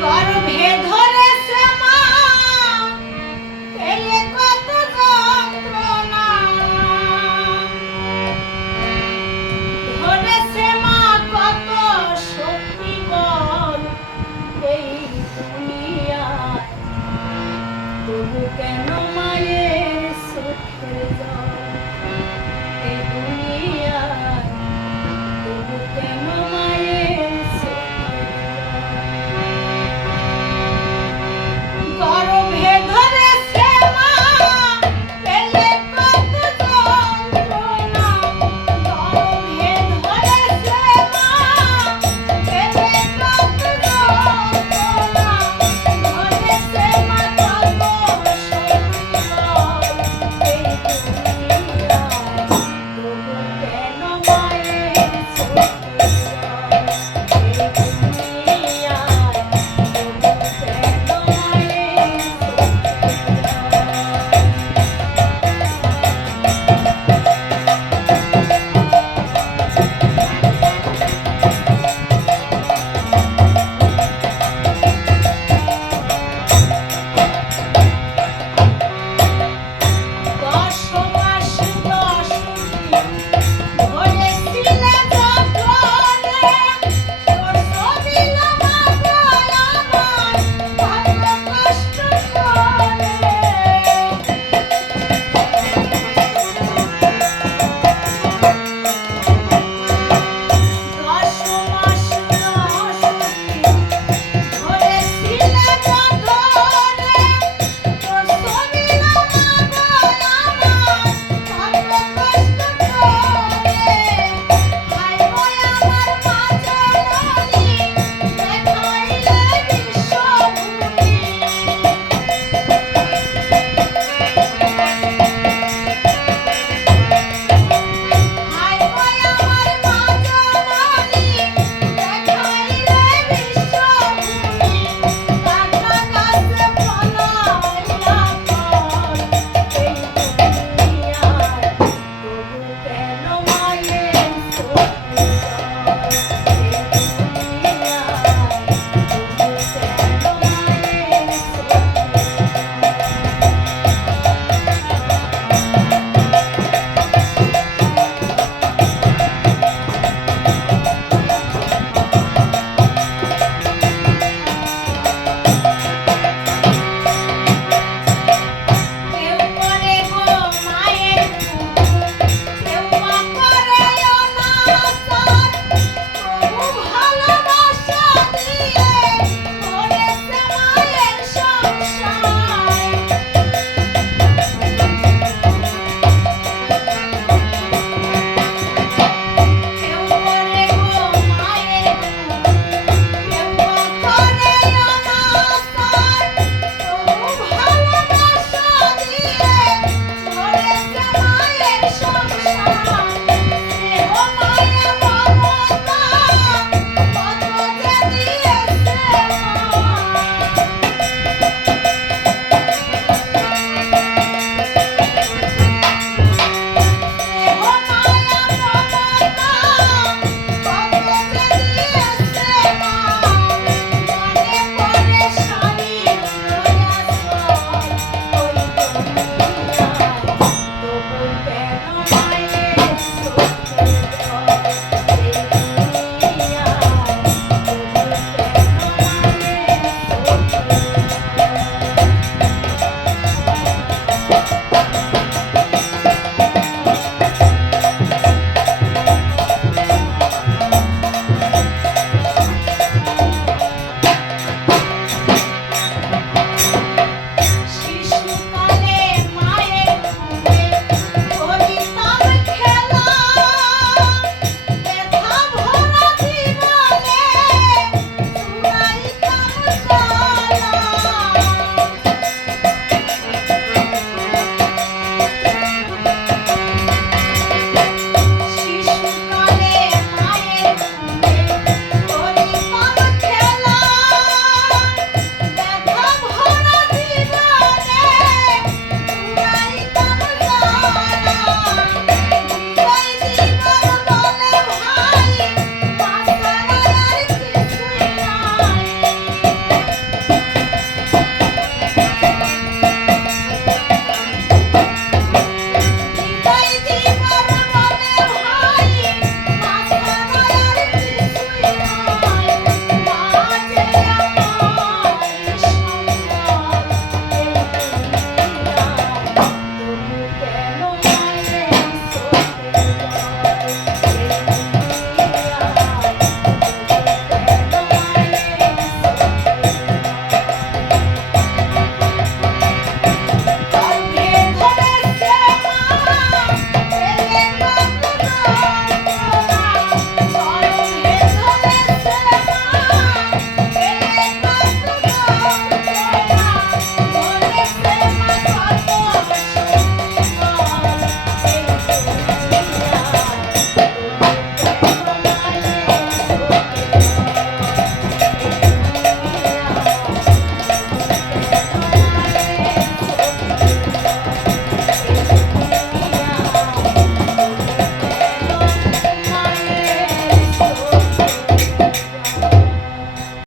God